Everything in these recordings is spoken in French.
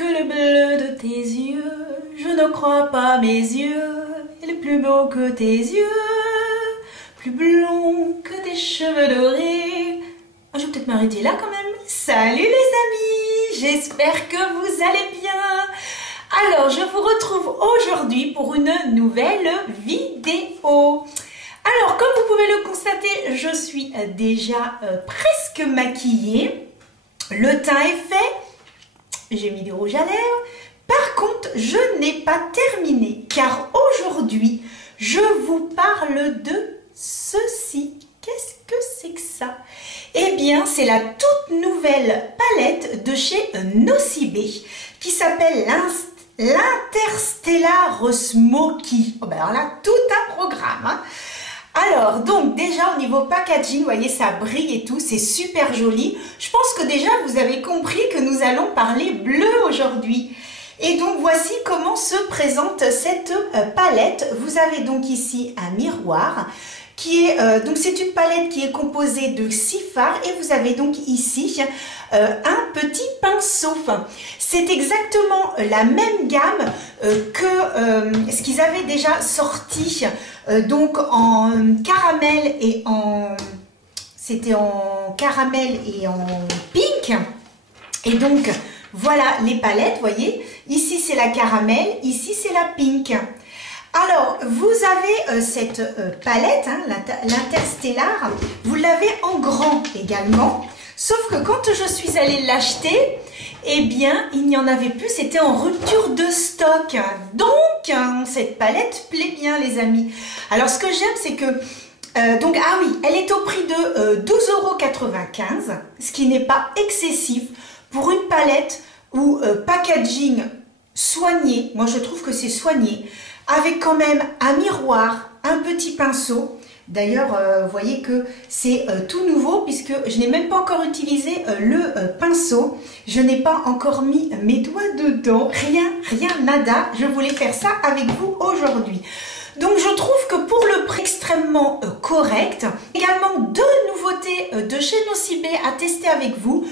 que le bleu de tes yeux. Je ne crois pas mes yeux, il est plus beau que tes yeux, plus blond que tes cheveux dorés. Oh, je vais peut-être m'arrêter là quand même. Salut les amis, j'espère que vous allez bien. Alors, je vous retrouve aujourd'hui pour une nouvelle vidéo. Alors, comme vous pouvez le constater, je suis déjà presque maquillée. Le teint est fait. J'ai mis du rouge à lèvres. Par contre, je n'ai pas terminé car aujourd'hui, je vous parle de ceci. Qu'est-ce que c'est que ça? Eh bien, c'est la toute nouvelle palette de chez Nocibé qui s'appelle l'Interstellar Smoky. Oh ben alors là, tout un programme. Hein. Alors, donc déjà au niveau packaging, vous voyez, ça brille et tout, c'est super joli. Je pense que déjà vous avez compris que nous allons parler bleu aujourd'hui. Et donc voici comment se présente cette palette. Vous avez donc ici un miroir qui est donc c'est une palette qui est composée de 6 fards et vous avez donc ici un petit pinceau. C'est exactement la même gamme que ce qu'ils avaient déjà sorti donc en caramel et en c'était en caramel et en pink. Et donc voilà les palettes, vous voyez, ici c'est la caramel, ici c'est la pink. Alors, vous avez cette palette, hein, l'Interstellar, vous l'avez en grand également, sauf que quand je suis allée l'acheter, eh bien, il n'y en avait plus, c'était en rupture de stock. Donc, cette palette plaît bien, les amis. Alors, ce que j'aime, c'est que, donc, ah oui, elle est au prix de 12,95 €, ce qui n'est pas excessif pour une palette ou packaging soigné. Moi, je trouve que c'est soigné. Avec quand même un miroir, un petit pinceau. D'ailleurs, vous voyez que c'est tout nouveau puisque je n'ai même pas encore utilisé le pinceau. Je n'ai pas encore mis mes doigts dedans. Rien, nada. Je voulais faire ça avec vous aujourd'hui. Donc, je trouve que pour le prix extrêmement correct, également deux nouveautés de chez Nocibé à tester avec vous.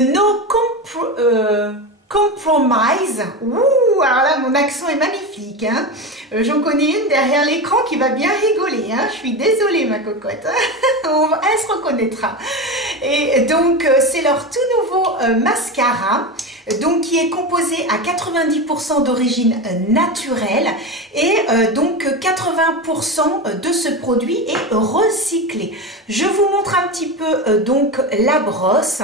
Compromise. Ouh, alors là, mon accent est magnifique. Hein. J'en connais une derrière l'écran qui va bien rigoler. Hein. Je suis désolée, ma cocotte. Elle se reconnaîtra. Et donc, c'est leur tout nouveau mascara. Donc, qui est composé à 90% d'origine naturelle et donc 80% de ce produit est recyclé. Je vous montre un petit peu donc la brosse.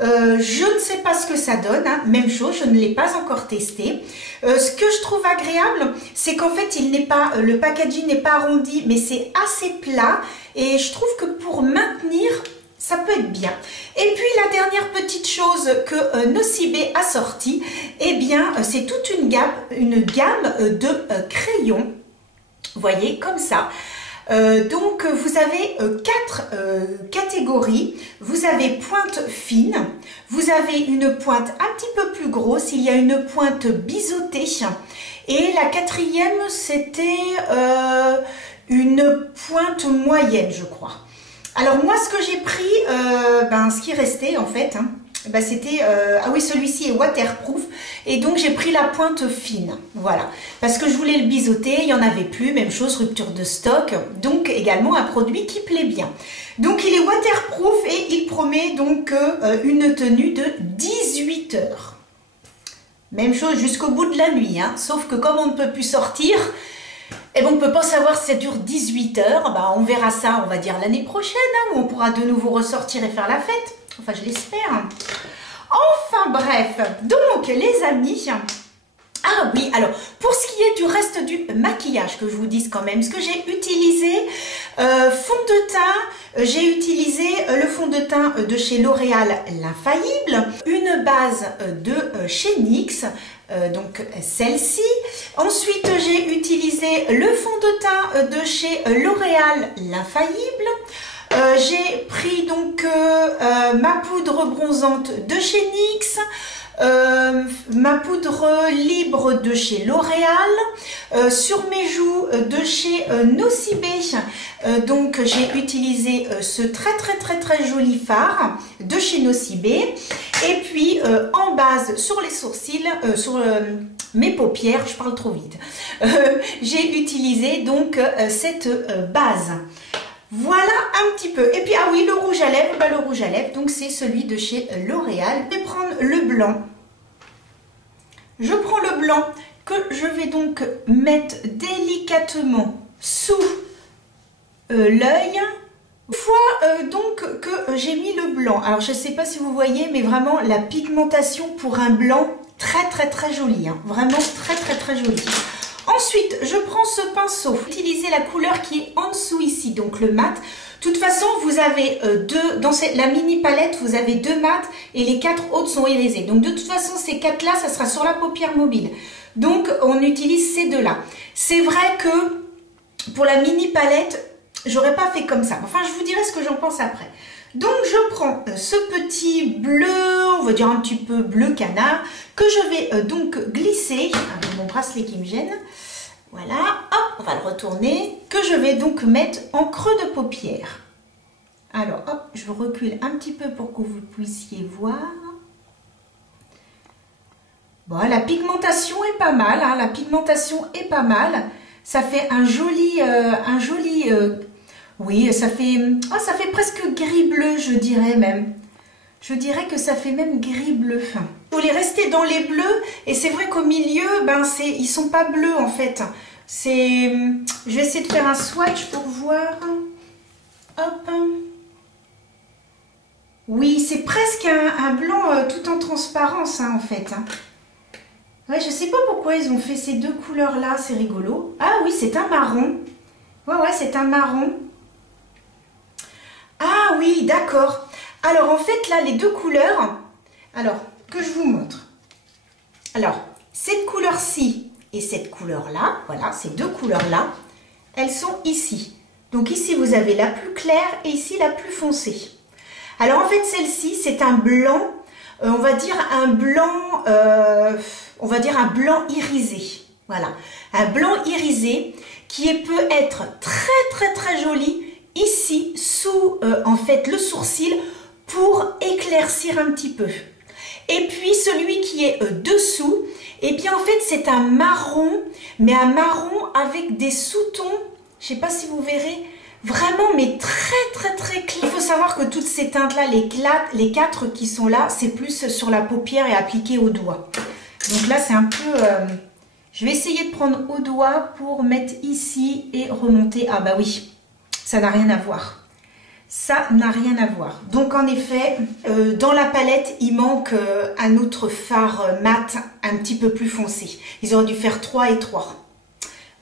Je ne sais pas ce que ça donne, hein. Même chose, je ne l'ai pas encore testé. Ce que je trouve agréable, c'est qu'en fait, il n'est pas, le packaging n'est pas arrondi, mais c'est assez plat et je trouve que pour maintenir, ça peut être bien. Et puis la dernière petite chose que Nocibé a sorti, eh bien c'est toute une gamme de crayons. Vous voyez, comme ça. Donc vous avez 4 catégories. Vous avez pointe fine, vous avez une pointe un petit peu plus grosse, il y a une pointe biseautée. Et la quatrième, c'était une pointe moyenne, je crois. Alors moi, ce que j'ai pris, ce qui restait en fait, hein, c'était, ah oui, celui-ci est waterproof et donc j'ai pris la pointe fine, voilà, parce que je voulais le biseauter, il n'y en avait plus, même chose, rupture de stock, donc également un produit qui plaît bien. Donc il est waterproof et il promet donc une tenue de 18 heures. Même chose jusqu'au bout de la nuit, hein, sauf que comme on ne peut plus sortir, et bon, on ne peut pas savoir si ça dure 18 heures, on verra ça, on va dire l'année prochaine, hein, où on pourra de nouveau ressortir et faire la fête. Enfin, je l'espère. Enfin, bref. Donc, les amis, ah oui, alors, pour ce qui est du reste du maquillage, que je vous dise quand même, ce que j'ai utilisé, fond de teint, j'ai utilisé le fond de teint de chez L'Oréal, l'Infaillible, une base de chez NYX, donc celle-ci. Ensuite, j'ai utilisé le fond de teint de chez L'Oréal, l'Infaillible. J'ai pris donc ma poudre bronzante de chez NYX, ma poudre libre de chez L'Oréal, sur mes joues de chez Nocibé, donc j'ai utilisé ce très joli fard de chez Nocibé Et puis en base sur les sourcils, sur mes paupières, je parle trop vite, j'ai utilisé donc cette base. Voilà un petit peu. Et puis ah oui, le rouge à lèvres, bah, le rouge à lèvres, donc c'est celui de chez L'Oréal. Je vais prendre le blanc. Je prends le blanc que je vais donc mettre délicatement sous l'œil. Une fois donc que j'ai mis le blanc, alors je ne sais pas si vous voyez, mais vraiment la pigmentation pour un blanc très joli, hein, vraiment très joli. Ensuite, je prends ce pinceau, utiliser la couleur qui est en dessous ici, donc le mat. De toute façon, vous avez dans la mini palette, vous avez 2 mats et les 4 autres sont irisés. Donc de toute façon, ces 4 là, ça sera sur la paupière mobile. Donc on utilise ces 2 là. C'est vrai que pour la mini palette, j'aurais pas fait comme ça. Enfin, je vous dirai ce que j'en pense après. Donc je prends ce petit bleu, on va dire un petit peu bleu canard, que je vais donc glisser avec mon bracelet qui me gêne. Voilà, hop, on va le retourner, que je vais donc mettre en creux de paupière. Alors hop, je recule un petit peu pour que vous puissiez voir. Bon, la pigmentation est pas mal, hein, la pigmentation est pas mal. Ça fait un joli oui, ça fait presque gris-bleu, je dirais même. Je dirais que ça fait même gris-bleu. Je voulais rester dans les bleus et c'est vrai qu'au milieu, ben ils sont pas bleus en fait. Je vais essayer de faire un swatch pour voir. Hop. Oui, c'est presque un blanc tout en transparence hein, en fait. Ouais, je sais pas pourquoi ils ont fait ces 2 couleurs là, c'est rigolo. Ah oui, c'est un marron. Ouais, c'est un marron. Ah oui, d'accord. Alors, en fait, là, les 2 couleurs, alors, que je vous montre. Alors, cette couleur-ci et cette couleur-là, voilà, ces 2 couleurs-là, elles sont ici. Donc, ici, vous avez la plus claire et ici, la plus foncée. Alors, en fait, celle-ci, c'est un blanc, on va dire un blanc irisé. Voilà, un blanc irisé qui peut être très joli ici sous en fait le sourcil pour éclaircir un petit peu. Et puis celui qui est dessous, et bien en fait c'est un marron, mais un marron avec des sous-tons, je sais pas si vous verrez, vraiment mais très clair. Il faut savoir que toutes ces teintes là, les 4 qui sont là, c'est plus sur la paupière et appliqué au doigt. Donc là c'est un peu... je vais essayer de prendre au doigt pour mettre ici et remonter. Ah bah oui, ça n'a rien à voir. Ça n'a rien à voir. Donc en effet, dans la palette, il manque un autre fard mat un petit peu plus foncé. Ils auraient dû faire 3 et 3.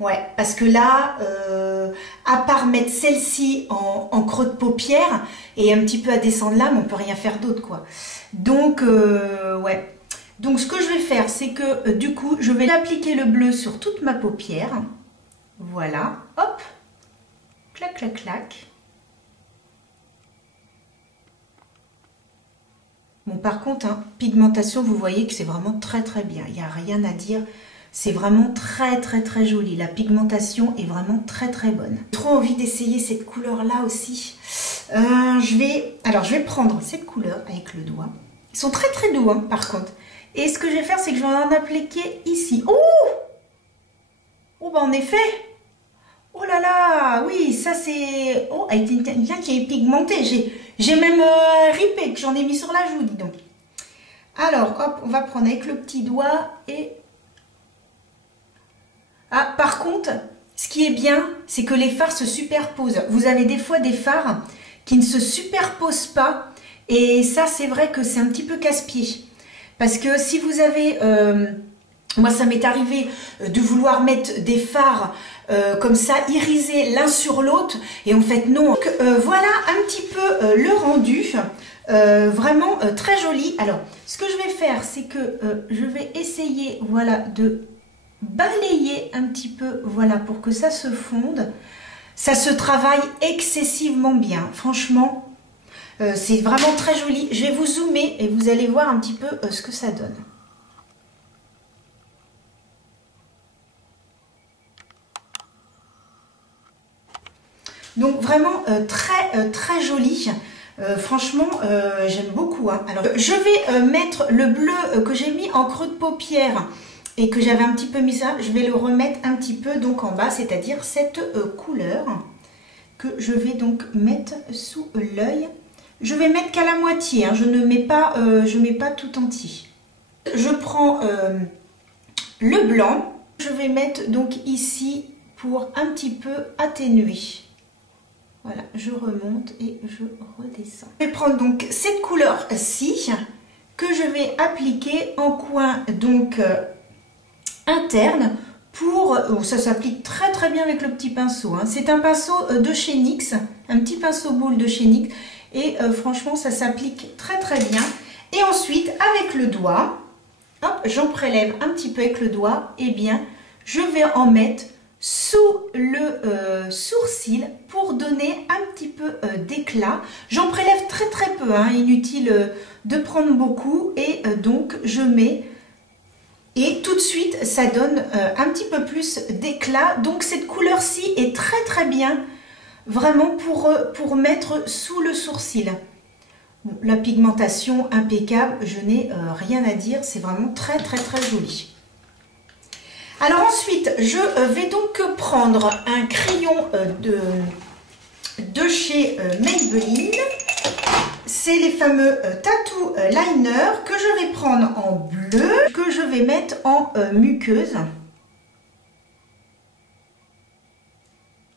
Ouais, parce que là, à part mettre celle-ci en creux de paupière et un petit peu à descendre là, mais on peut rien faire d'autre quoi. Donc, ouais. Donc ce que je vais faire, c'est que du coup, je vais appliquer le bleu sur toute ma paupière. Voilà, hop, clac. Bon, par contre, hein, pigmentation, vous voyez que c'est vraiment très bien. Il n'y a rien à dire. C'est vraiment très joli. La pigmentation est vraiment très bonne. J'ai trop envie d'essayer cette couleur-là aussi. Je vais prendre cette couleur avec le doigt. Ils sont très doux, hein, par contre. Et ce que je vais faire, c'est que je vais en appliquer ici. Oh, bah en effet. Oh là là, oui, ça c'est... Oh, avec une teinte qui est pigmentée. J'ai même ripé, que j'en ai mis sur la joue, dis donc. Alors, hop, on va prendre avec le petit doigt et... Ah, par contre, ce qui est bien, c'est que les fards se superposent. Vous avez des fois des fards qui ne se superposent pas. Et ça, c'est vrai que c'est un petit peu casse-pied. Parce que si vous avez... moi, ça m'est arrivé de vouloir mettre des fards comme ça, irisés l'un sur l'autre. Et en fait, non. Donc, voilà un petit peu le rendu. Vraiment très joli. Alors, ce que je vais faire, c'est que je vais essayer, voilà, de balayer un petit peu, voilà, pour que ça se fonde. Ça se travaille excessivement bien. Franchement, c'est vraiment très joli. Je vais vous zoomer et vous allez voir un petit peu ce que ça donne. Donc vraiment très joli. Franchement, j'aime beaucoup. Hein. Alors, je vais mettre le bleu que j'ai mis en creux de paupière et que j'avais un petit peu mis ça. Je vais le remettre un petit peu donc en bas, c'est-à-dire cette couleur que je vais donc mettre sous l'œil. Je vais mettre qu'à la moitié, hein. Je ne mets pas, mets pas tout entier. Je prends le blanc. Je vais mettre donc ici pour un petit peu atténuer. Voilà, je remonte et je redescends. Je vais prendre donc cette couleur-ci que je vais appliquer en coin donc interne pour... ça s'applique très très bien avec le petit pinceau. Hein. C'est un pinceau de chez NYX, un petit pinceau boule de chez NYX et franchement ça s'applique très très bien. Et ensuite avec le doigt, j'en prélève un petit peu avec le doigt, et bien je vais en mettre sous le sourcil pour donner un petit peu d'éclat. J'en prélève très très peu, hein, inutile de prendre beaucoup et donc je mets et tout de suite ça donne un petit peu plus d'éclat. Donc cette couleur-ci est très très bien vraiment pour mettre sous le sourcil. Bon, la pigmentation impeccable, je n'ai rien à dire, c'est vraiment très très très joli. Alors ensuite, je vais donc prendre un crayon de chez Maybelline. C'est les fameux Tattoo Liner que je vais prendre en bleu, que je vais mettre en muqueuse.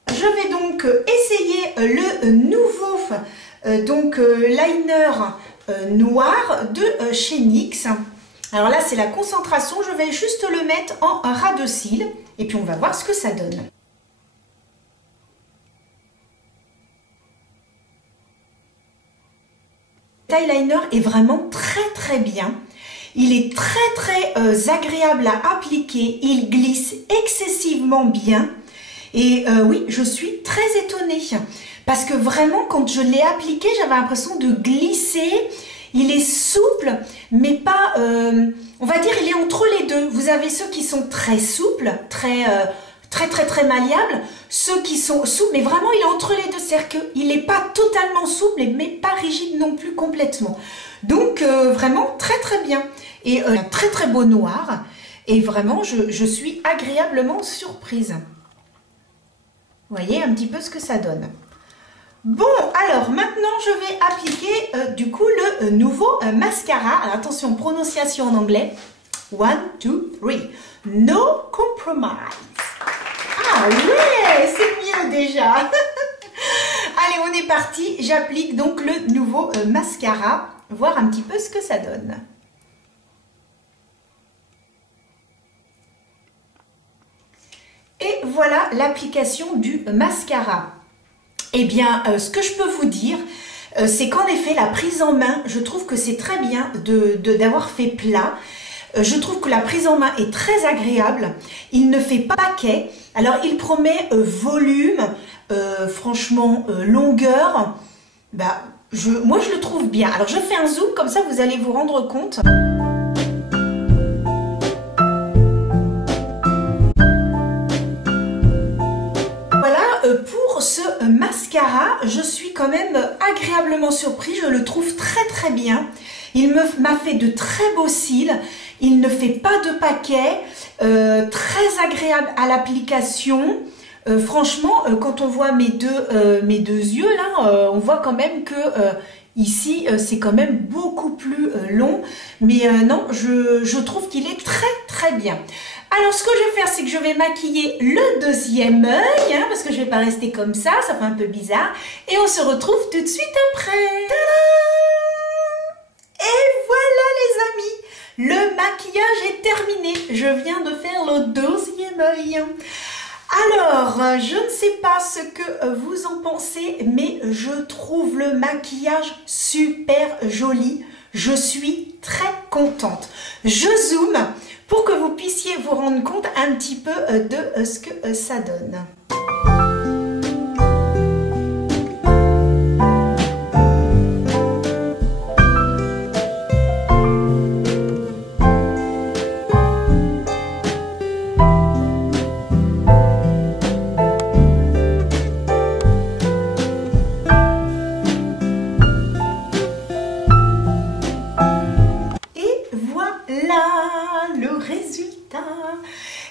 Je vais donc essayer le nouveau liner noir de chez NYX. Alors là, c'est la concentration. Je vais juste le mettre en ras de cils et puis on va voir ce que ça donne. Le eyeliner est vraiment très très bien. Il est très très agréable à appliquer. Il glisse excessivement bien. Et oui, je suis très étonnée parce que vraiment, quand je l'ai appliqué, j'avais l'impression de glisser. Il est souple, mais pas, on va dire, il est entre les deux. Vous avez ceux qui sont très souples, très malléables, ceux qui sont souples, mais vraiment il est entre les deux. C'est-à-dire qu'il n'est pas totalement souple, mais pas rigide non plus complètement. Donc vraiment très très bien. Et un très très beau noir. Et vraiment, je suis agréablement surprise. Vous voyez un petit peu ce que ça donne. Bon, alors maintenant je vais appliquer du coup le nouveau mascara. Alors attention, prononciation en anglais. 1, 2, 3. No compromise. Ah ouais, c'est mieux déjà. Allez, on est parti. J'applique donc le nouveau mascara. Voir un petit peu ce que ça donne. Et voilà l'application du mascara. Eh bien, ce que je peux vous dire, c'est qu'en effet, la prise en main, je trouve que c'est très bien d'avoir fait plat. Je trouve que la prise en main est très agréable. Il ne fait pas paquet. Alors, il promet volume, franchement, longueur. Bah, moi, je le trouve bien. Alors, je fais un zoom, comme ça, vous allez vous rendre compte. Pour ce mascara, je suis quand même agréablement surprise. Je le trouve très très bien. Il m'a fait de très beaux cils. Il ne fait pas de paquet. Très agréable à l'application. Franchement, quand on voit mes deux yeux là, on voit quand même que ici c'est quand même beaucoup plus long. Mais non, je trouve qu'il est très très bien. Alors, ce que je vais faire, c'est que je vais maquiller le deuxième œil, hein, parce que je ne vais pas rester comme ça fait un peu bizarre. Et on se retrouve tout de suite après. Et voilà les amis, le maquillage est terminé. Je viens de faire le deuxième œil. Alors, je ne sais pas ce que vous en pensez, mais je trouve le maquillage super joli. Je suis très contente. Je zoome pour que vous puissiez vous rendre compte un petit peu de ce que ça donne.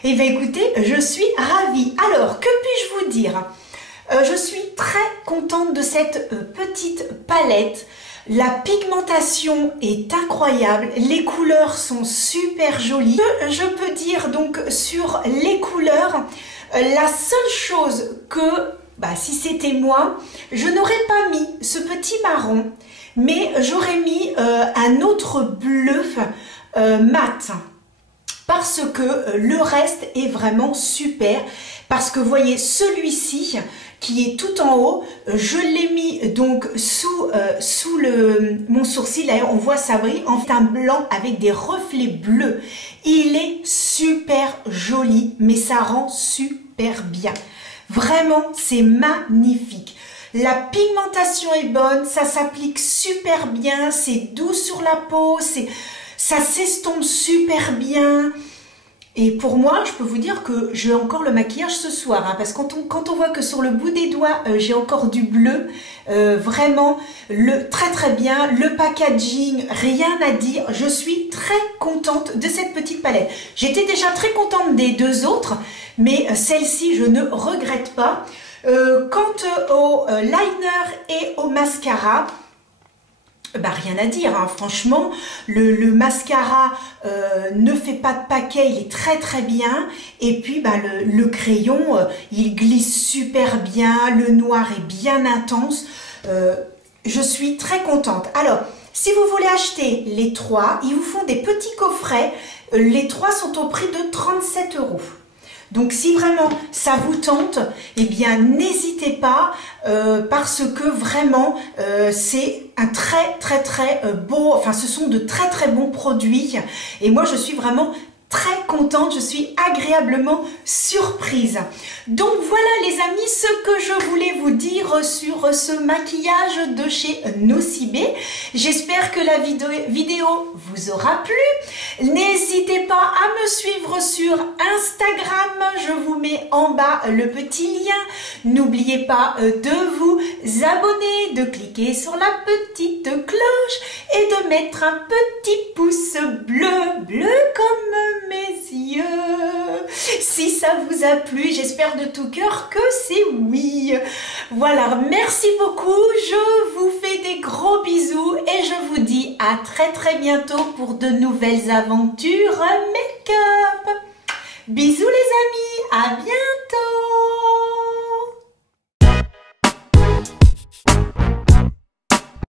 Eh bien écoutez, je suis ravie. Alors, que puis-je vous dire? Je suis très contente de cette petite palette. La pigmentation est incroyable, les couleurs sont super jolies. Je peux dire donc sur les couleurs, la seule chose que, si c'était moi, je n'aurais pas mis ce petit marron, mais j'aurais mis un autre bleu mat. Parce que le reste est vraiment super. Parce que vous voyez, celui-ci qui est tout en haut, je l'ai mis donc sous mon sourcil. Là, on voit ça brille en teint blanc avec des reflets bleus. Il est super joli, mais ça rend super bien. Vraiment, c'est magnifique. La pigmentation est bonne, ça s'applique super bien, c'est doux sur la peau, ça s'estompe super bien. Et pour moi, je peux vous dire que j'ai encore le maquillage ce soir, parce que quand on voit que sur le bout des doigts, j'ai encore du bleu, vraiment, très bien, le packaging, rien à dire. Je suis très contente de cette petite palette. J'étais déjà très contente des deux autres, mais celle-ci, je ne regrette pas. Quant au liner et au mascara, rien à dire, franchement, le mascara ne fait pas de paquet, il est très bien. Et puis le crayon, il glisse super bien, le noir est bien intense. Je suis très contente. Alors, si vous voulez acheter les trois, ils vous font des petits coffrets. Les trois sont au prix de 37 €. Donc si vraiment ça vous tente, eh bien n'hésitez pas parce que vraiment c'est un très beau, ce sont de très bons produits et moi je suis vraiment très contente, je suis agréablement surprise. Donc voilà les amis, ce que je voulais vous dire sur ce maquillage de chez Nocibé. J'espère que la vidéo vous aura plu. N'hésitez pas à me suivre sur Instagram, je vous mets en bas le petit lien. N'oubliez pas de vous abonner, de cliquer sur la petite cloche et de mettre un petit pouce bleu comme mes yeux. Si ça vous a plu, j'espère de tout cœur que c'est oui. Voilà, merci beaucoup, je vous fais des gros bisous et je vous dis à très bientôt pour de nouvelles aventures make-up. Bisous les amis, à bientôt.